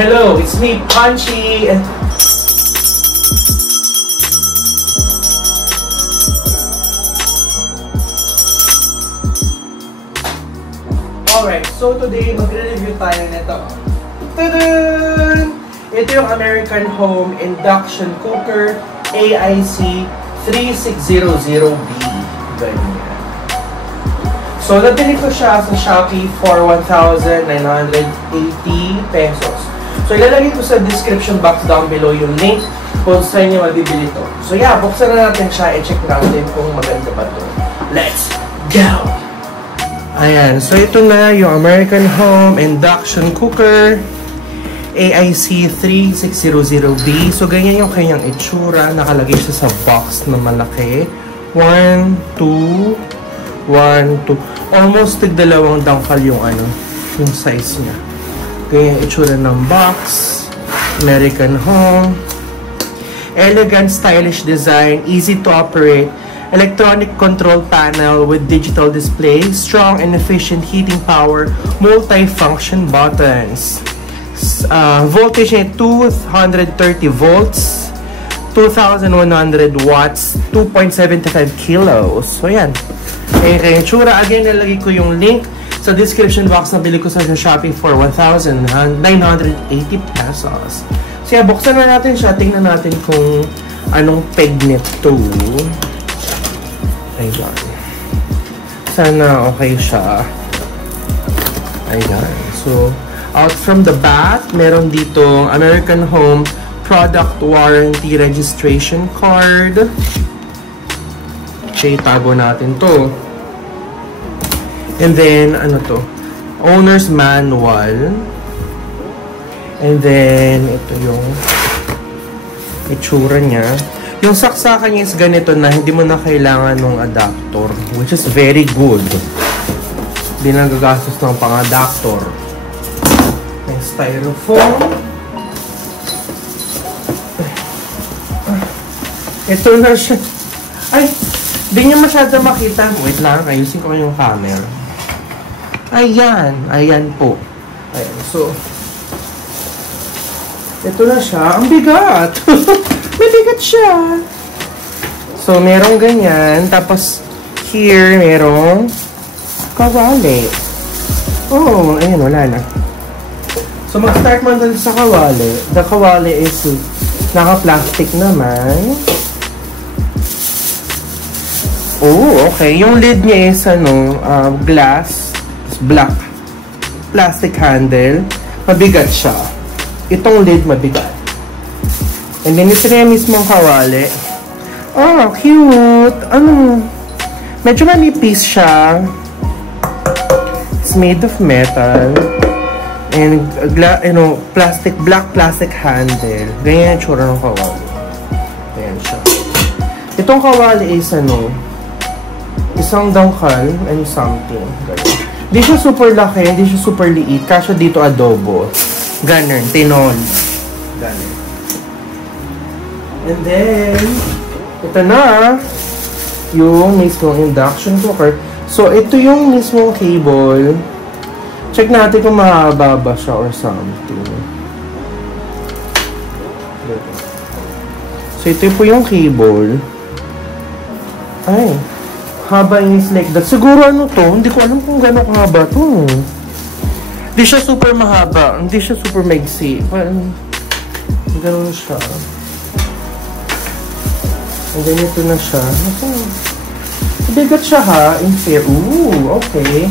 Hello, it's me, Punchy. Alright, so today magre-review tayo nito. Tadaan! Ito yung American Home Induction Cooker AIC 3600B. Ganyan. So, nabili ko siya sa Shopee for 1,980 pesos. So, ilalagay ko sa description box down below yung link kung saan nyo mabibili ito. So, yeah, buksan na natin siya. I-check natin kung maganda ba ito. Let's go! Ayan. So, ito na yung American Home Induction Cooker AIC 3600B. So, ganyan yung kanyang itsura. Nakalagay siya sa box na malaki. 1, 2, almost tig-dalawang dangkal yung yung size niya. Ganyan yung itsura ng box. American Home. Elegant, stylish design. Easy to operate. Electronic control panel with digital display. Strong and efficient heating power. Multi-function buttons. Voltage niya 230 volts. 2,100 watts. 2.75 kilos. So, yan. Kaya tsura. Again, nalagay ko yung link sa description box na bili ko sa Shopee for 1,980 pesos. So, yeah, buksan na natin siya. Tingnan natin kung anong peg nito. Ayan. Sana okay siya. Ayan. So, out from the back, meron dito American Home Product Warranty Registration Card. Okay, tago natin to. And then, ano to? Owner's Manual. And then, ito yung itsura niya. Yung saksakan niya is ganito na hindi mo na kailangan ng adapter, which is very good. Hindi na gagastos ng pang-adapter. Yung styrofoam. Ito na siya. Ay! Hindi niya masyado makita. Wait lang, ayusin ko yung camera. Ayan. Ayan po. Ayan. So, ito na siya. Ang bigat! May bigat siya. So, merong ganyan. Tapos, here, merong kawali. Oh, ayan, wala na. So, mag-start man dun sa kawali. The kawali is naka-plastic naman. Oh, okay. Yung lid niya is, glass. Black. Plastic handle. Mabigat siya. Itong lid mabigat. And then, ito na yung mismong kawali. Oh, cute! Medyo manipis siya. It's made of metal. And, plastic, black plastic handle. Ganyan yung tsura ng kawali. Ayan siya. Itong kawali is, isang dangkal and something. Ganyan. Hindi siya super laki, hindi siya super liit. Kasya dito adobo. Ganun, tinol. Ganun. And then, ito na yung mismong induction cooker. So, ito yung mismong cable. Check natin kung mahaba ba siya or something. So, ito po yung cable. Ay, haba is like that. Siguro to? Hindi ko alam kung gano'ng kahaba to. Hindi siya super mahaba. Hindi siya super maigsi. Gano'n siya. And then ito na siya. Bigat siya ha. In fair. Ooh, okay.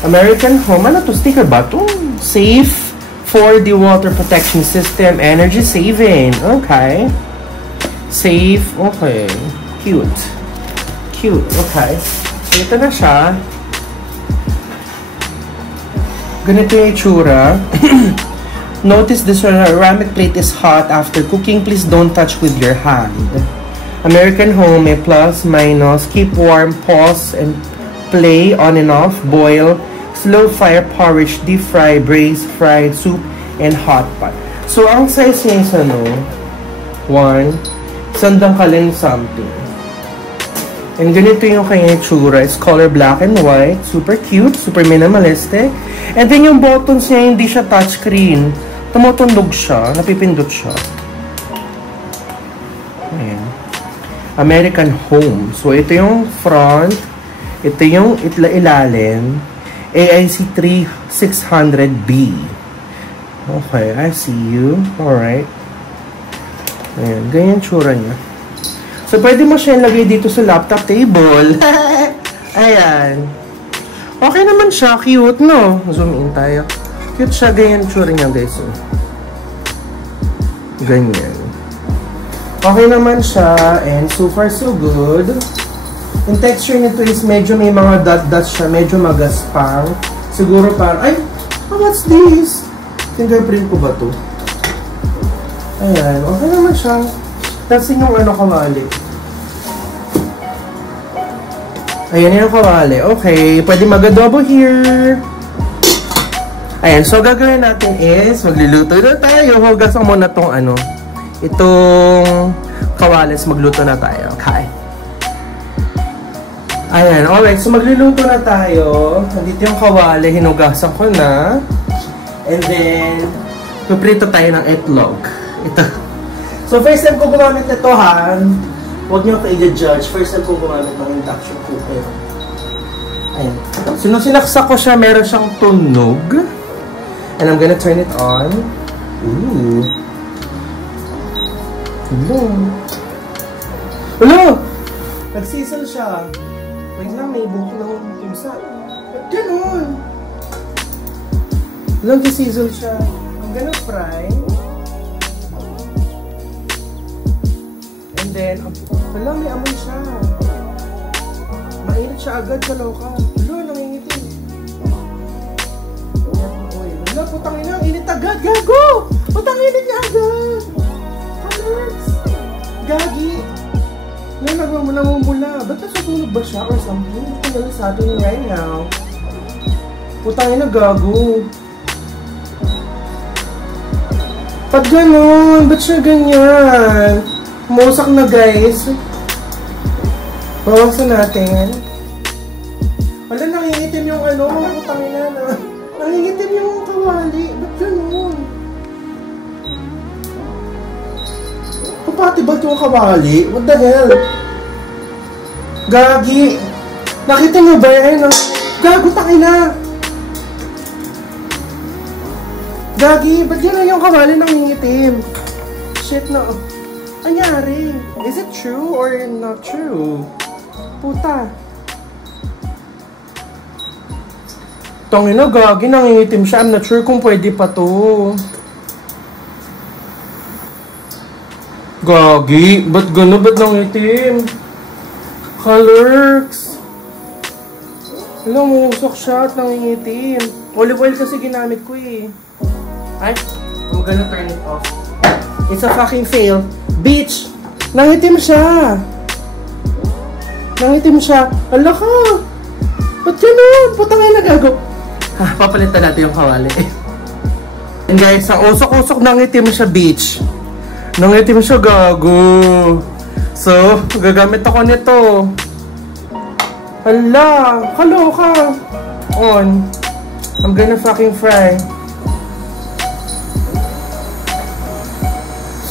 American Home. Ano to? Sticker ba to? Safe 4D water protection system. Energy saving. Okay. Safe. Okay. Cute. Cute. Okay. So, ito na siya. Ganito yung itsura. Notice the ceramic plate is hot after cooking. Please don't touch with your hand. American Home may plus, minus, keep warm, pause, and play, on and off, boil, slow fire porridge, deep fry, braise, fried, soup, and hot pot. So, ang size niya is sandang kalin something. And ganito yung kanyang itsura. It's color black and white. Super cute. Super minimalistic. And then yung buttons niya, hindi siya touchscreen. Tumutundog siya, napipindot siya. Ayan. American Home. So, ito yung front. Ito yung ilalim. AIC 3600B. Okay, I see you. Alright. Ayan, ganyan tsura niya. So, pwede mo siya ilagay dito sa laptop table. Ayan. Okay naman siya. Cute, no? Zoom in tayo. Cute siya. Ganyan tsura niya, guys. Ganyan. Okay naman siya. And so far, so good. Yung texture nito is medyo may mga dot-dots siya. Medyo magaspang. Siguro parang, ay, what's this? Fingerprint ko ba to? Ayan. Okay naman siya. Tapos yung ano kawali. Ayan yung kawali. Okay. Pwede mag-adobo here. Ayan. So, gagawin natin is, magluluto na tayo. Hugasan muna tong ano. Itong kawalis. Magluto na tayo. Okay. Ayan, alright. So, magluluto na tayo. Nandito yung kawali. Hinugasan ko na. And then, puprito tayo ng itlog. Ito. So, first time ko gumamit nito, ha? Huwag niyo ka-i-judge. First time ko gumamit ng induction cooker. Ayan. So, nung sinaksak ko siya, meron siyang tunog. And I'm gonna turn it on. Ooh. Hello. Hello! Nag-sizzle siya. Wait lang, may buhok na pusa. Ba't ganun? Nag-sizzle siya. I'm gonna fry. And then, wala, may amoy siya. Mainit siya agad, kaloka. Wala, nangingitin. Wala, putang ina, init agad, gago! Putang init niya agad! Hurts! Gagi! Ngayon, namumula. Ba't nasusunog ba siya or something? Ito na sa atin right now. Putang ina, gago. Ba't ganon? Ba't siya ganyan? Umusak na, guys. Bawasan natin. Wala, nangingitim yung ano. Putang ina na. Nangingitim yung kawali. Ba't ganon? Pati ba itong kawali? What the hell? Gagi! Nakita nyo ba yan? Gago, takina! Gagi! Ba't yun na yung kawali nangingitim? Shit na. Anyari? Is it true or not true? Puta. Tangina, gagi, nangingitim siya. I'm not sure kung pwede pa to. Gagi, ba't gano'n? Ba't nangitim? Colorx! Alam mo, usok siya at nangingitim. Olive oil kasi ginamit ko eh. Ay, I'm gonna turn it off. It's a fucking fail. Bitch! Nangitim siya! Nangitim siya. Ala ka! Ba't gano'n? Putang ay nagago. Ha, papalitan natin yung kawali. And guys, sa usok-usok nangitim siya, bitch. Nangitim siya, gago. So, gagamit ako nito. Hala, kaloka. On. I'm gonna fucking fry.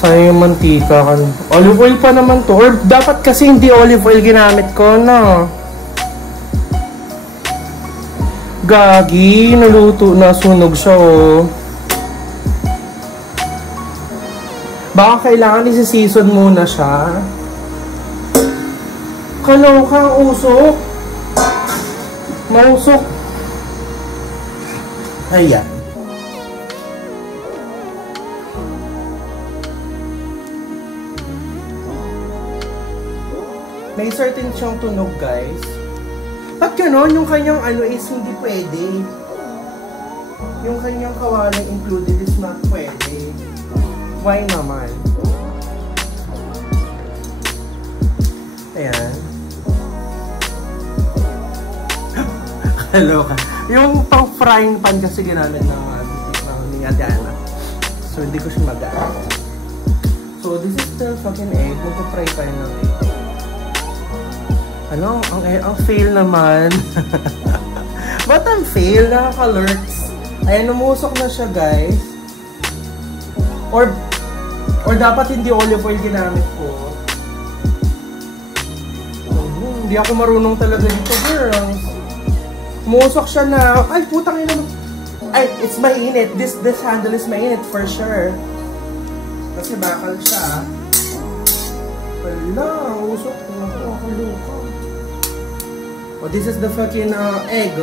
Sayang yung mantika. Olive oil pa naman to. Or dapat kasi hindi olive oil ginamit ko, no? Gagi, naluto na, sunog siya, oh. Baka kailangan isi-season muna siya. Kaloka, usok. Mausok. Ayan. May certain siyang tunog, guys. At gano'n, yung kanyang ano is hindi pwede. Yung kanyang kawalang included is not pwede. Why naman? Ayan. Hello ka. Yung pang frying pan kasi ginamit ng ni Ate Ana. So, hindi ko siya magaan. So, this is the fucking egg. Magpa-fry tayo ng egg. Ano? Ang fail naman. Ba't ang fail? Nakaka-lurks. Ayan, umusok na siya, guys. Or dapat hindi olive oil ginamit ko. Hindi ako marunong talaga dito, girl. Musok siya na. Ay, putang ina mo. Ay, it's mainit. This handle is mainit for sure. Kasi bakal siya. Wala, usok ko na ito. Kaluka. Oh, this is the fucking egg.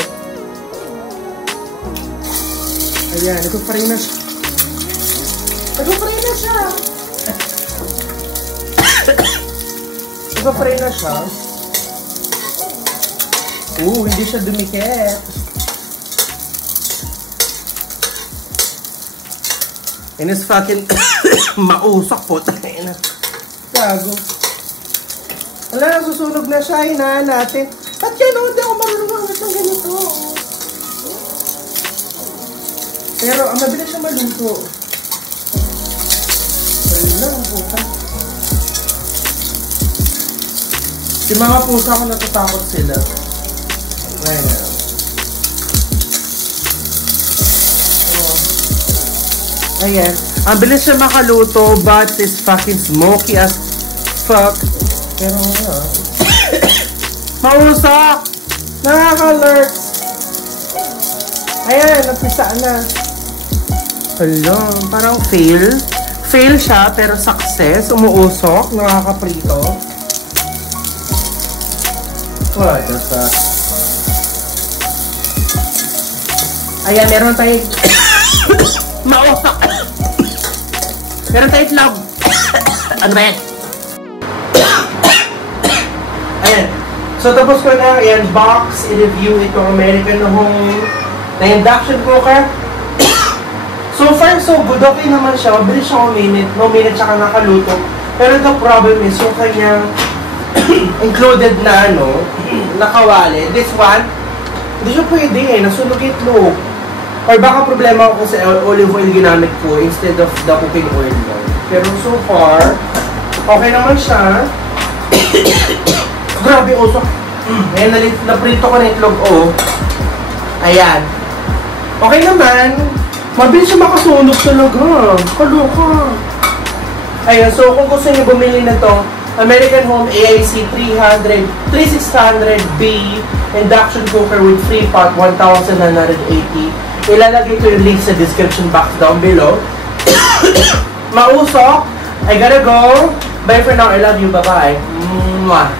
Ayan, nagpa-fry na siya. Nagpa-fry na siya. Nagpa-fry na siya. Hindi siya dumikit. And it's fucking mausok po. Gago. Wala, susunog na siya. Hinahan natin. Ba't yan? Hindi ako marunong gamit ng ganito. Pero, mabilis siya maluto. Wala, ang puta. Yung mga pusa ko natatakot sila. Ayan. Ayan. Ang bilis siya makaluto, but it's fucking smoky as fuck. Pero mausok! Nakaka-alert! Ayan, napisa na. Hala, parang fail. Fail siya, pero success. Umuusok, nakaka-prito. What the fuck? Ayan, meron tayong mausok. Meron tayong itlog. Ano ba yan? Ayan. So, tapos ko na, ayan, box, i-review itong American Home na induction cooker. So far, so good. Okay naman siya. Mabilis siya uminit siya nakaluto. Pero the problem is, yung kanyang included na, nakawali. This one, hindi siya pwede nasunog itlog. Or baka problema ko sa olive oil ginamit ko instead of the cooking oil lang. Pero so far, okay naman siya. Grabe, usok. Ayan, naprito ko na itlog, Ayan. Okay naman. Mabilis siya makasunog talaga. Kaluka. Ayan, so kung gusto niyo bumili na to, American Home AIC 3600B induction cooker with free pot, 1,980. Ilalagay ko yung link sa description box down below. Mausok. I gotta go. Bye for now. I love you. Bye-bye. Mwah.